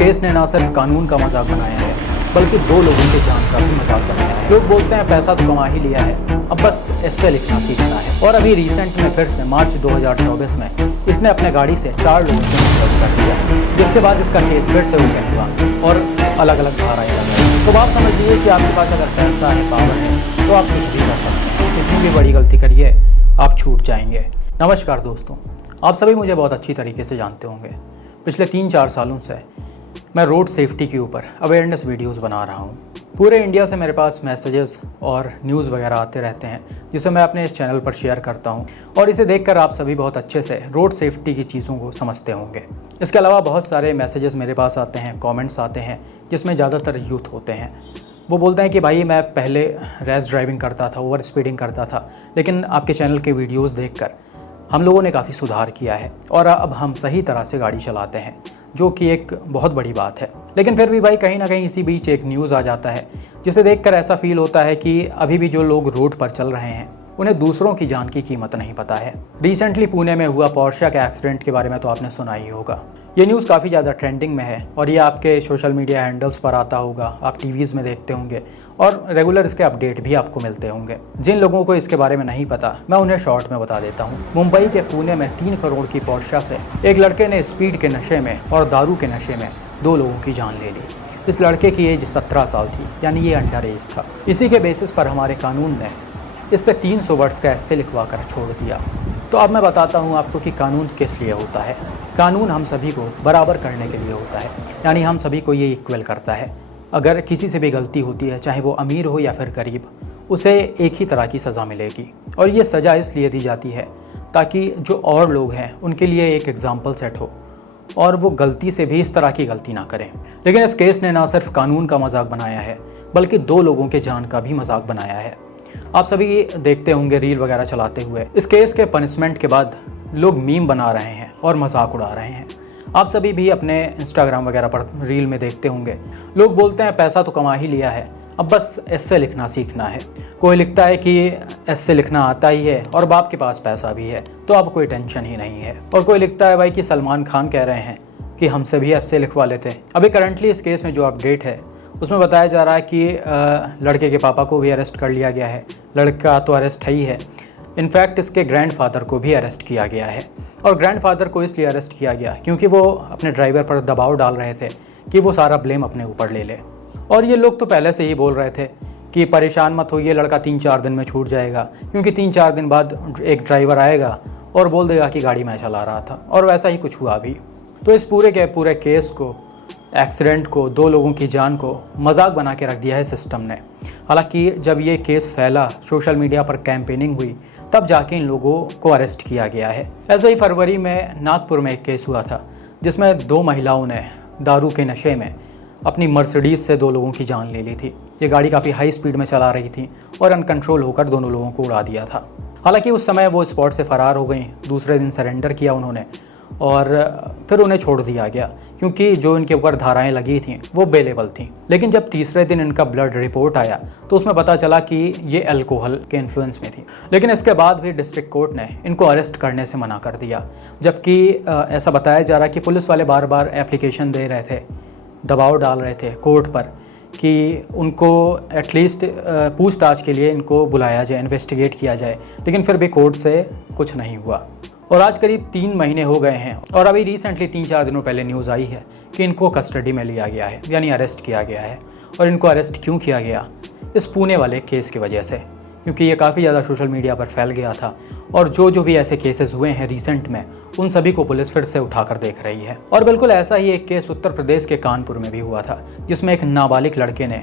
Case ने न सिर्फ कानून का मजाक बनाया है बल्कि दो लोगों की जान का भी मजाक बनाया है। लोग बोलते हैं पैसा तो कमा ही लिया है, अब बस इससे लिखना सीखना है। और अभी रिसेंट में फिर से मार्च 2024 में इसने अपने गाड़ी से 4 लोगों को मर्डर कर दिया, जिसके बाद इसका केस फिर से ओपन हुआ और अलग अलग धाराएं लगाई। तो आप समझ लीजिए कि आपके पास अगर पैसा है, पावर है, तो आप कुछ भी कर सकते हैं। कितनी भी बड़ी गलती करिए आप छूट जाएंगे। नमस्कार दोस्तों, आप सभी मुझे बहुत अच्छी तरीके से जानते होंगे। पिछले 3-4 सालों से मैं रोड सेफ्टी के ऊपर अवेयरनेस वीडियोस बना रहा हूँ। पूरे इंडिया से मेरे पास मैसेजेस और न्यूज़ वगैरह आते रहते हैं, जिसे मैं अपने इस चैनल पर शेयर करता हूँ और इसे देखकर आप सभी बहुत अच्छे से रोड सेफ्टी की चीज़ों को समझते होंगे। इसके अलावा बहुत सारे मैसेजेस मेरे पास आते हैं, कमेंट्स आते हैं, जिसमें ज़्यादातर यूथ होते हैं। वो बोलते हैं कि भाई मैं पहले रैश ड्राइविंग करता था, ओवर स्पीडिंग करता था, लेकिन आपके चैनल के वीडियोज़ देखकर हम लोगों ने काफ़ी सुधार किया है और अब हम सही तरह से गाड़ी चलाते हैं, जो कि एक बहुत बड़ी बात है। लेकिन फिर भी भाई कहीं ना कहीं इसी बीच एक न्यूज़ आ जाता है, जिसे देखकर ऐसा फील होता है कि अभी भी जो लोग रोड पर चल रहे हैं उन्हें दूसरों की जान की कीमत नहीं पता है। रिसेंटली पुणे में हुआ पोर्शे के एक्सीडेंट के बारे में तो आपने सुना ही होगा। ये न्यूज़ काफ़ी ज़्यादा ट्रेंडिंग में है और ये आपके सोशल मीडिया हैंडल्स पर आता होगा, आप टीवीज़ में देखते होंगे और रेगुलर इसके अपडेट भी आपको मिलते होंगे। जिन लोगों को इसके बारे में नहीं पता, मैं उन्हें शॉर्ट में बता देता हूँ। मुंबई के पुणे में 3 करोड़ की पोर्शे से एक लड़के ने स्पीड के नशे में और दारू के नशे में 2 लोगों की जान ले ली। इस लड़के की एज 17 साल थी, यानी ये अंडर एज था। इसी के बेसिस पर हमारे कानून ने इससे 300 वर्ड्स का एस्से लिखवा कर छोड़ दिया। तो अब मैं बताता हूँ आपको कि कानून किस लिए होता है। कानून हम सभी को बराबर करने के लिए होता है, यानी हम सभी को ये इक्वल करता है। अगर किसी से भी गलती होती है, चाहे वो अमीर हो या फिर गरीब, उसे एक ही तरह की सज़ा मिलेगी। और ये सज़ा इसलिए दी जाती है ताकि जो और लोग हैं उनके लिए एक एग्जाम्पल सेट हो और वो गलती से भी इस तरह की गलती ना करें। लेकिन इस केस ने ना सिर्फ कानून का मजाक बनाया है बल्कि 2 लोगों के जान का भी मजाक बनाया है। आप सभी देखते होंगे रील वगैरह चलाते हुए। इस केस के पनिशमेंट के बाद लोग मीम बना रहे हैं और मजाक उड़ा रहे हैं। आप सभी भी अपने इंस्टाग्राम वगैरह पर रील में देखते होंगे, लोग बोलते हैं पैसा तो कमा ही लिया है, अब बस एस्से लिखना सीखना है। कोई लिखता है कि एस्से लिखना आता ही है और बाप के पास पैसा भी है, तो अब कोई टेंशन ही नहीं है। और कोई लिखता है भाई कि सलमान खान कह रहे हैं कि हमसे भी एस्से लिखवा लेते। अभी करंटली इस केस में जो अपडेट है उसमें बताया जा रहा है कि लड़के के पापा को भी अरेस्ट कर लिया गया है। लड़का तो अरेस्ट है ही है, इनफैक्ट इसके ग्रैंडफादर को भी अरेस्ट किया गया है। और ग्रैंडफादर को इसलिए अरेस्ट किया गया क्योंकि वो अपने ड्राइवर पर दबाव डाल रहे थे कि वो सारा ब्लेम अपने ऊपर ले ले। और ये लोग तो पहले से ही बोल रहे थे कि परेशान मत होइए, लड़का 3-4 दिन में छूट जाएगा, क्योंकि 3-4 दिन बाद एक ड्राइवर आएगा और बोल देगा कि गाड़ी मैं चला रहा था। और वैसा ही कुछ हुआ भी। तो इस पूरे के पूरे केस को, एक्सीडेंट को, 2 लोगों की जान को मजाक बना के रख दिया है सिस्टम ने। हालांकि जब ये केस फैला, सोशल मीडिया पर कैंपेनिंग हुई, तब जाके इन लोगों को अरेस्ट किया गया है। ऐसे ही फरवरी में नागपुर में एक केस हुआ था, जिसमें 2 महिलाओं ने दारू के नशे में अपनी मर्सिडीज़ से 2 लोगों की जान ले ली थी। ये गाड़ी काफ़ी हाई स्पीड में चला रही थी और अनकंट्रोल होकर दोनों लोगों को उड़ा दिया था। हालांकि उस समय वो स्पॉट से फ़रार हो गई। दूसरे दिन सरेंडर किया उन्होंने और फिर उन्हें छोड़ दिया गया, क्योंकि जो इनके ऊपर धाराएं लगी थीं वो बेलेबल थीं। लेकिन जब तीसरे दिन इनका ब्लड रिपोर्ट आया तो उसमें पता चला कि ये अल्कोहल के इन्फ्लुएंस में थी। लेकिन इसके बाद भी डिस्ट्रिक्ट कोर्ट ने इनको अरेस्ट करने से मना कर दिया, जबकि ऐसा बताया जा रहा है कि पुलिस वाले बार बार एप्लीकेशन दे रहे थे, दबाव डाल रहे थे कोर्ट पर कि उनको एटलीस्ट पूछताछ के लिए इनको बुलाया जाए, इन्वेस्टिगेट किया जाए। लेकिन फिर भी कोर्ट से कुछ नहीं हुआ और आज करीब 3 महीने हो गए हैं और अभी रिसेंटली 3-4 दिनों पहले न्यूज़ आई है कि इनको कस्टडी में लिया गया है, यानी अरेस्ट किया गया है। और इनको अरेस्ट क्यों किया गया? इस पुणे वाले केस की वजह से, क्योंकि ये काफ़ी ज़्यादा सोशल मीडिया पर फैल गया था और जो भी ऐसे केसेस हुए हैं रिसेंट में, उन सभी को पुलिस फिर से उठाकर देख रही है। और बिल्कुल ऐसा ही एक केस उत्तर प्रदेश के कानपुर में भी हुआ था, जिसमें एक नाबालिग लड़के ने,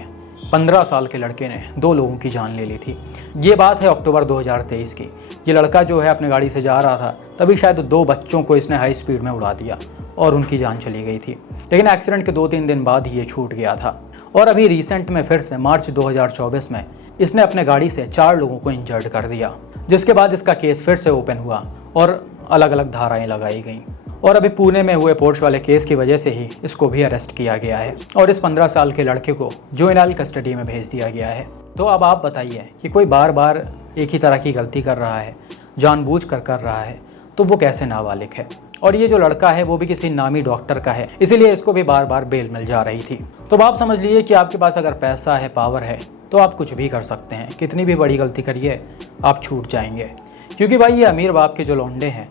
15 साल के लड़के ने 2 लोगों की जान ले ली थी। ये बात है अक्टूबर 2023 की। ये लड़का जो है अपने गाड़ी से जा रहा था, तभी शायद 2 बच्चों को इसने हाई स्पीड में उड़ा दिया और उनकी जान चली गई थी। लेकिन एक्सीडेंट के 2-3 दिन बाद ही ये छूट गया था। और अभी रिसेंट में फिर से मार्च 2024 में इसने अपने गाड़ी से 4 लोगों को इंजर्ड कर दिया, जिसके बाद इसका केस फिर से ओपन हुआ और अलग अलग धाराएं लगाई गईं। और अभी पुणे में हुए पोर्श वाले केस की वजह से ही इसको भी अरेस्ट किया गया है और इस 15 साल के लड़के को जुवेनाइल कस्टडी में भेज दिया गया है। तो अब आप बताइए कि कोई बार बार एक ही तरह की गलती कर रहा है, जानबूझकर कर रहा है, तो वो कैसे नाबालिग है? और ये जो लड़का है वो भी किसी नामी डॉक्टर का है, इसीलिए इसको भी बार बार बेल मिल जा रही थी। तो आप समझ लीजिए कि आपके पास अगर पैसा है, पावर है, तो आप कुछ भी कर सकते हैं। कितनी भी बड़ी गलती करिए आप छूट जाएंगे, क्योंकि भाई ये अमीर बाप के जो लौंडे हैं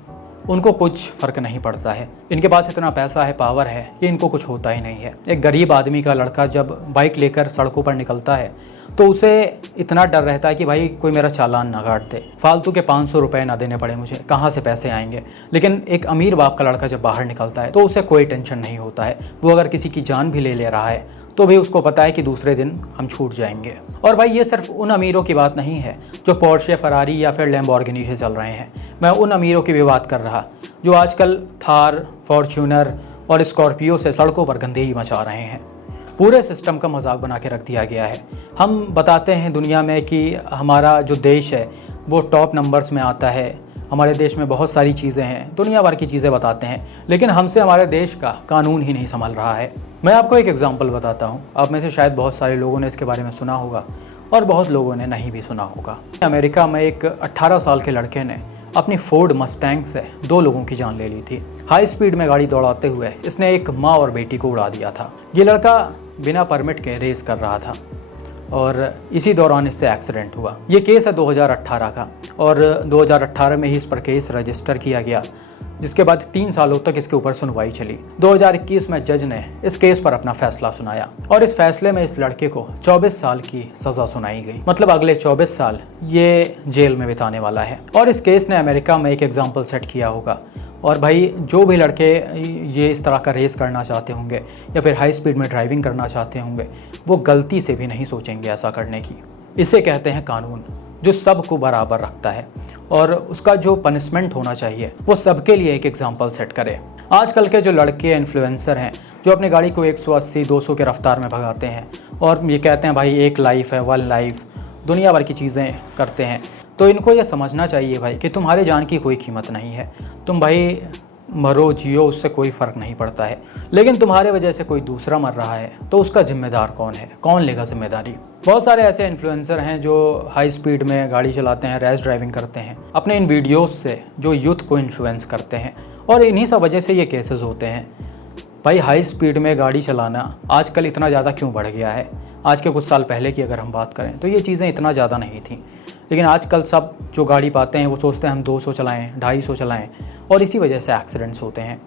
उनको कुछ फ़र्क नहीं पड़ता है। इनके पास इतना पैसा है, पावर है कि इनको कुछ होता ही नहीं है। एक गरीब आदमी का लड़का जब बाइक लेकर सड़कों पर निकलता है तो उसे इतना डर रहता है कि भाई कोई मेरा चालान ना काट दे, फालतू के 500 रुपये ना देने पड़े मुझे, कहाँ से पैसे आएंगे। लेकिन एक अमीर बाप का लड़का जब बाहर निकलता है तो उसे कोई टेंशन नहीं होता है। वो अगर किसी की जान भी ले रहा है तो भी उसको पता है कि दूसरे दिन हम छूट जाएंगे। और भाई ये सिर्फ उन अमीरों की बात नहीं है जो पोर्शे, फरारी या फिर लैम्बोर्गिनी से चल रहे हैं। मैं उन अमीरों की भी बात कर रहा जो आजकल थार, फॉर्च्यूनर और स्कॉर्पियो से सड़कों पर गंदगी मचा रहे हैं। पूरे सिस्टम का मजाक बना के रख दिया गया है। हम बताते हैं दुनिया में कि हमारा जो देश है वो टॉप नंबर्स में आता है, हमारे देश में बहुत सारी चीज़ें हैं, दुनिया भर की चीज़ें बताते हैं, लेकिन हमसे हमारे देश का कानून ही नहीं संभल रहा है। मैं आपको एक एग्जांपल बताता हूँ। आप में से शायद बहुत सारे लोगों ने इसके बारे में सुना होगा और बहुत लोगों ने नहीं भी सुना होगा। अमेरिका में एक 18 साल के लड़के ने अपनी फोर्ड मस्टैंग से 2 लोगों की जान ले ली थी। हाई स्पीड में गाड़ी दौड़ाते हुए इसने एक माँ और बेटी को उड़ा दिया था। ये लड़का बिना परमिट के रेस कर रहा था और इसी दौरान इससे एक्सीडेंट हुआ। ये केस है 2018 का और 2018 में ही इस पर केस रजिस्टर किया गया, जिसके बाद 3 सालों तक इसके ऊपर सुनवाई चली। 2021 में जज ने इस केस पर अपना फैसला सुनाया और इस फैसले में इस लड़के को 24 साल की सज़ा सुनाई गई। मतलब अगले 24 साल ये जेल में बिताने वाला है। और इस केस ने अमेरिका में एक एग्जाम्पल सेट किया होगा। और भाई जो भी लड़के ये इस तरह का रेस करना चाहते होंगे या फिर हाई स्पीड में ड्राइविंग करना चाहते होंगे, वो गलती से भी नहीं सोचेंगे ऐसा करने की। इसे कहते हैं कानून, जो सबको बराबर रखता है और उसका जो पनिशमेंट होना चाहिए वो सबके लिए एक एग्जाम्पल सेट करे। आजकल के जो लड़के इन्फ्लुएंसर हैं जो अपनी गाड़ी को 180-200 के रफ्तार में भगाते हैं और ये कहते हैं भाई एक लाइफ है, 1 लाइफ, दुनिया भर की चीज़ें करते हैं, तो इनको ये समझना चाहिए भाई कि तुम्हारे जान की कोई कीमत नहीं है। तुम भाई मरो जियो, उससे कोई फ़र्क नहीं पड़ता है, लेकिन तुम्हारे वजह से कोई दूसरा मर रहा है तो उसका जिम्मेदार कौन है? कौन लेगा जिम्मेदारी? बहुत सारे ऐसे इन्फ्लुएंसर हैं जो हाई स्पीड में गाड़ी चलाते हैं, रैश ड्राइविंग करते हैं, अपने इन वीडियोस से जो यूथ को इन्फ्लुएंस करते हैं और इन्हीं सब वजह से ये केसेस होते हैं। भाई हाई स्पीड में गाड़ी चलाना आजकल इतना ज़्यादा क्यों बढ़ गया है? आज के कुछ साल पहले की अगर हम बात करें तो ये चीज़ें इतना ज़्यादा नहीं थी, लेकिन आजकल सब जो गाड़ी पाते हैं वो सोचते हैं हम 200 चलाएं, 250 चलाएं और इसी वजह से एक्सीडेंट्स होते हैं।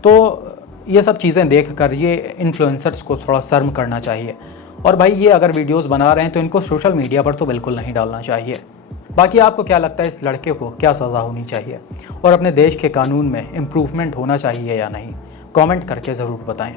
तो ये सब चीज़ें देखकर ये इन्फ्लुएंसर्स को थोड़ा शर्म करना चाहिए। और भाई ये अगर वीडियोस बना रहे हैं तो इनको सोशल मीडिया पर तो बिल्कुल नहीं डालना चाहिए। बाकी आपको क्या लगता है इस लड़के को क्या सज़ा होनी चाहिए और अपने देश के कानून में इम्प्रूवमेंट होना चाहिए या नहीं? कमेंट करके ज़रूर बताएं।